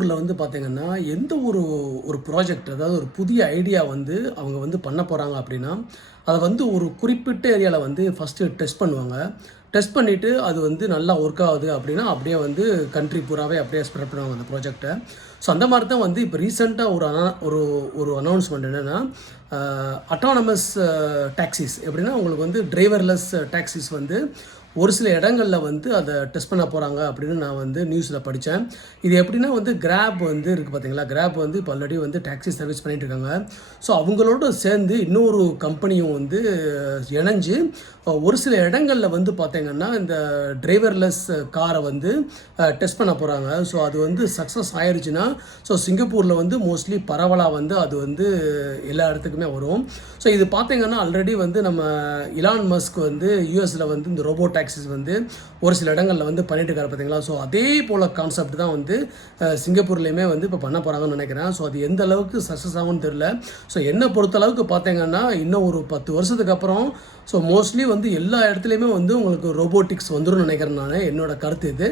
ஊர்ல வந்து பார்த்தீங்கன்னா, எந்த ஒரு ஒரு ப்ராஜெக்ட் அதாவது ஒரு புதிய ஐடியா வந்து அவங்க வந்து பண்ண போறாங்க அப்படின்னா, அத வந்து ஒரு குறிப்பிட்ட ஏரியால வந்து ஃபர்ஸ்ட்டு டெஸ்ட் பண்ணுவாங்க. டெஸ்ட் பண்ணிட்டு அது வந்து நல்லா ஒர்க் ஆகுது அப்படின்னா, அப்படியே வந்து கண்ட்ரி பூராவே அப்படியே ஸ்ப்ரெட் பண்ணுவாங்க அந்த ப்ராஜெக்ட்ட. ஸோ அந்த மாரி தான் வந்து இப்போ ரீசென்ட்டா ஒரு ஒரு அனௌன்ஸ்மென்ட் என்னன்னா, அட்டானமஸ் டாக்ஸிஸ் எப்படின்னா, உங்களுக்கு வந்து டிரைவர்லெஸ் டாக்ஸிஸ் வந்து ஒரு சில இடங்கள்ல வந்து அத டெஸ்ட் பண்ண போறாங்க அப்படின்னு நான் வந்து நியூஸ்ல படிச்சேன். இது எப்படின்னா வந்து கிராப் வந்து இருக்கு பார்த்தீங்களா? கிராப் வந்து இப்போ ஆல்ரெடி வந்து டாக்ஸி சர்வீஸ் பண்ணிட்டு இருக்காங்க. ஸோ அவங்களோட சேர்ந்து இன்னொரு கம்பெனியும் வந்து இணைஞ்சு ஒரு சில இடங்கள்ல வந்து பார்த்தீங்கன்னா, இந்த டிரைவர்லெஸ் கார வந்து டெஸ்ட் பண்ண போறாங்க. ஸோ அது வந்து சக்சஸ் ஆயிருச்சுன்னா, ஸோ சிங்கப்பூர்ல வந்து மோஸ்ட்லி பரவலா வந்து அது வந்து எல்லா இடத்துக்குமே வரும். ஸோ இது பார்த்தீங்கன்னா, ஆல்ரெடி வந்து நம்ம இலான் மஸ்க் வந்து யுஎஸ்ல வந்து இந்த ரோபோ டாக்ஸிஸ் வந்து ஒரு சில இடங்கள்ல வந்து பண்ணிட்டு இருக்காரு பார்த்தீங்களா? ஸோ அதே போல கான்செப்ட் தான் வந்து சிங்கப்பூர்லயுமே வந்து இப்போ பண்ண போறாங்கன்னு நினைக்கிறேன். ஸோ அது எந்த அளவுக்கு சக்சஸ் ஆகும்னு தெரியல. ஸோ என்ன பொறுத்த அளவுக்கு பார்த்தீங்கன்னா, இன்னும் ஒரு 10 வருஷத்துக்கு அப்புறம் ஸோ மோஸ்ட்லி வந்து எல்லா இடத்துலயுமே வந்து உங்களுக்கு ரோபோட்டிக்ஸ் வந்துரும்னு நினைக்கிறேன் நானு. என்னோட கருத்து இது.